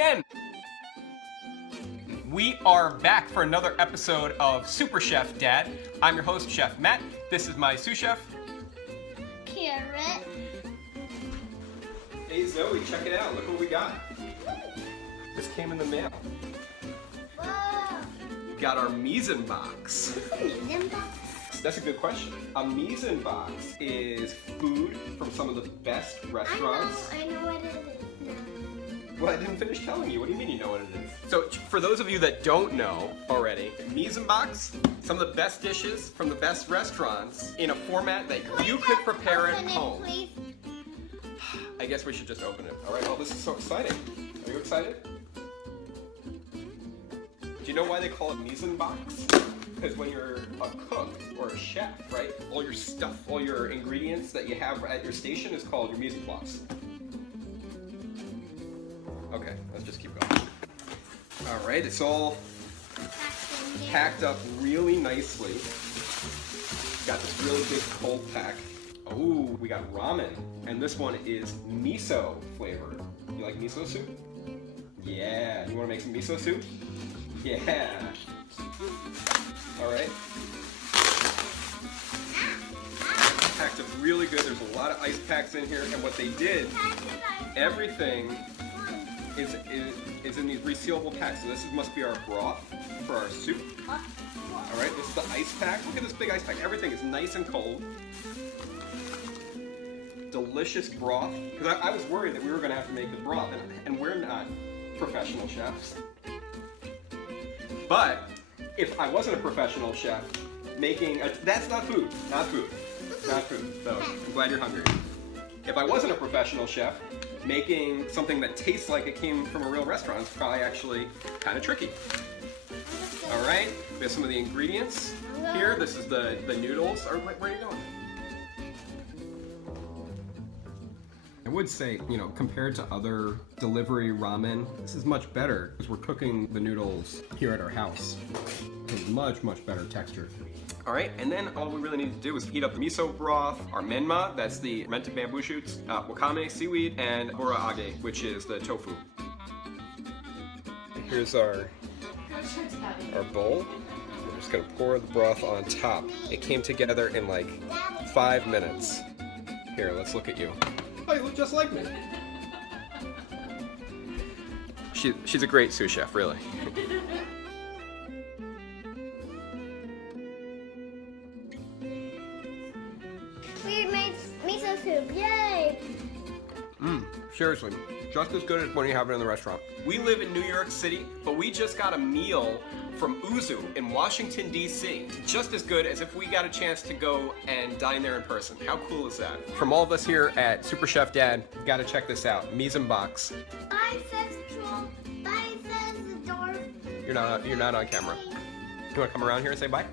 again. We are back for another episode of Super Chef Dad. I'm your host, Chef Matt. This is my sous chef, Carrot. Hey Zoe, check it out. Look what we got. This came in the mail. Whoa. We got our Misen Box. What's a Misen Box? That's a good question. A Misen Box is food from some of the best restaurants. I know what it is now. Well, I didn't finish telling you. What do you mean you know what it is? So, for those of you that don't know already, Misen Box, some of the best dishes from the best restaurants in a format that you could prepare at home. Please. I guess we should just open it. All right, well, this is so exciting. Are you excited? Do you know why they call it Misen Box? Because when you're a cook or a chef, right, all your stuff, all your ingredients that you have at your station is called your Misen Box. Okay, let's just keep going. All right, it's all packed up really nicely. Got this really big cold pack. Oh, we got ramen, and this one is miso flavored. You like miso soup? Yeah, you wanna make some miso soup? Yeah. All right. Packed up really good. There's a lot of ice packs in here, and what they did, everything is in these resealable packs. So this must be our broth for our soup. All right, this is the ice pack. Look at this big ice pack. Everything is nice and cold. Delicious broth. Because I was worried that we were going to have to make the broth, and we're not professional chefs. But if I wasn't a professional chef, that's not food. Not food. Not food. So I'm glad you're hungry. If I wasn't a professional chef, making something that tastes like it came from a real restaurant is probably actually kind of tricky. All right, we have some of the ingredients here. This is the noodles. Where are you going? I would say, compared to other delivery ramen, this is much better because we're cooking the noodles here at our house. It's much, much better texture. All right, and then all we really need to do is heat up the miso broth, our menma, that's the fermented bamboo shoots, wakame, seaweed, and buraage, which is the tofu. Here's our bowl. We're just gonna pour the broth on top. It came together in like 5 minutes. Here, let's look at you. Oh, you look just like me. She's a great sous chef, really. We made miso soup. Yay! Seriously, just as good as when you have it in the restaurant. We live in New York City, but we just got a meal from Uzu in Washington, D.C. Just as good as if we got a chance to go and dine there in person. How cool is that? From all of us here at Super Chef Dad, you gotta check this out. Misen Box. Bye, says the troll. Bye, says the door. You're not on camera. You wanna come around here and say bye?